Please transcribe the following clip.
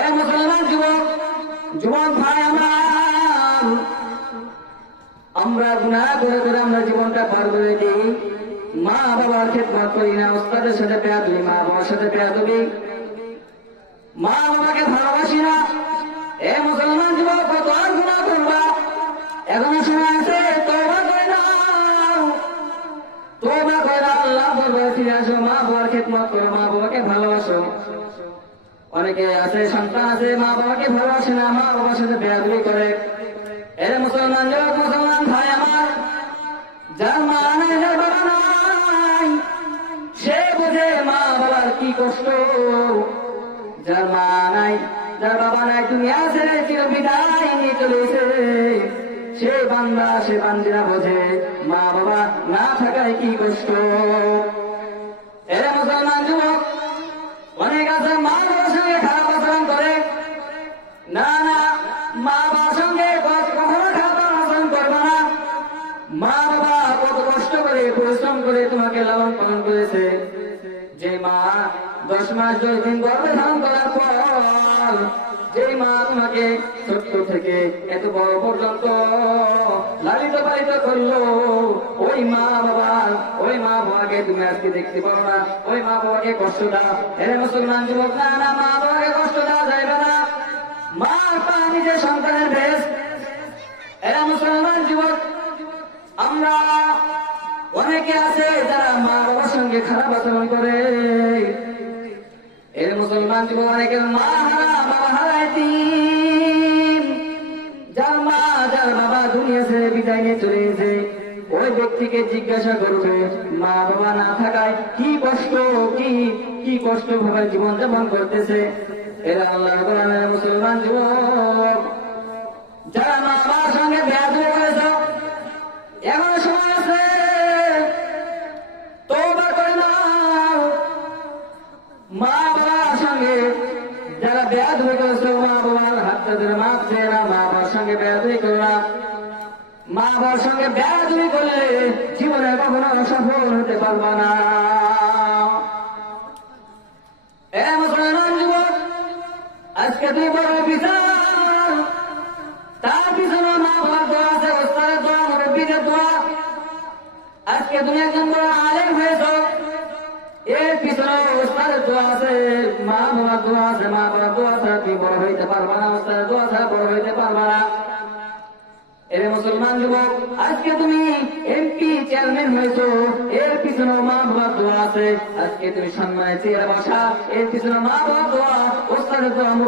এ মুসলমান যুবক যুবক ভাই আমার, আমরা গুনাহ করে করে আমরা জীবনটা পার করে দিই। মা বাবার খেদমত করি না, ওস্তাদের সাথে বেয়াদবি, মা বাবার সাথে বেয়াদবি, মা বাবাকে ভালোবাসি না। এ মুসলমান যুবক, কত আর গুনাহ করবা? এখনো সময় আছে, তওবা করে নাও, তওবা করে আল্লাহ দরবারে ফিরে আসো, মা বাবার খেদমত করো, মা বাবাকে ভালোবাসো। অনেকে আছে, সন্তান আছে, মা বাবাকে ভালোবাসে না, মা বাবার সাথে বেয়াদবি করে। এ মুসলমান যুবক মুসলমান ভাই আমার, যার মা নাই যার বাবা নাই সে বোঝে মা বাবার কি কষ্ট। যার মা নাই যার বাবা নাই, তুমি আছে চির বিদায় নিয়ে চলেছে, সে বান্দা সে বান্দিরা বোঝে মা বাবা না থাকায় কি কষ্ট। এ মুসলমান যুবক, অনেক আছে মা বাবার সঙ্গে খারাপ আচরণ করে। না না, মা বাবার সঙ্গে কখনো খারাপ আচরণ করবে না। মা বাবা কত কষ্ট করে পরিশ্রম করে তোমাকে লালন পালন করেছে। যে মা 10 মাস 10 দিন গর্ভে ধারণ করার পর, যে মা তোমাকে ছোট্ট থেকে এত বড় পর্যন্ত লালিত পালিত করলো, ওই মা বাবাকে তুমি আজকে দেখতে পাবো না, ওই মা বাবাকে কষ্ট দাও। এরে মুসলমান যুবক, না না, মা বাবাকে কষ্ট দেওয়া যাবে না। মা বাবা নিজের সন্তানের ভেষ। এরা মুসলমান যুবক, আমরা অনেকে আছে যারা মা বাবার সঙ্গে খারাপ আচরণ করে। এর মুসলমান যুবক, অনেকের মা হারা বাবা হারায় তিন। যার মা যার বাবা দুনিয়া ছেড়ে বিদায় নিয়ে চলে গেছে, ওই ব্যক্তিকে জিজ্ঞাসা করবে মা বাবা না থাকায় কি কষ্ট, কি কষ্ট ভাবে জীবন যাপন করতেছে। এরা আল্লাহ কোরআনের মুসলমান যুবক, যারা মা বাবার সঙ্গে বেয়াদবি করেছ, এখনো সময় আছে, তওবা করে নাও। মা বাবার সঙ্গে যারা বেয়াদবি করেছো, মা বাবার হাতটা ধরে মাপ চেয়ে না, মা বাবার সঙ্গে বেয়াদবি করো না। মা বাবার সঙ্গে বেয়াদবি করলে জীবনে কখনো সফল হতে পারবা না। এ মুসলমান যুবক, আজকে তুই বড় বিচার, তার পিছনে মা বাবার দোয়া আছে, ওস্তাদের দোয়া, মুরব্বীদের দোয়া। আজকে তুমি একজন বড় আলেম হয়েছ, এর পিছনে ওস্তাদের দোয়া আছে, মা বাবার দোয়া আছে। মা বাবার দোয়া ছাড়া তুমি বড় হইতে পারবা না, ওস্তাদের দোয়া ছাড়া বড় হইতে পারবা না। এর মুসলমান যুবক, আজকে তুমি এমপি চেয়ারম্যান হয়েছ, এর পিছনে মা বাবার দোয়া আছে। আজকে তুমি সম্মানের চেয়ারে বসা, এর পিছনে মা বাবার দোয়া, ওস্তাদের দোয়া।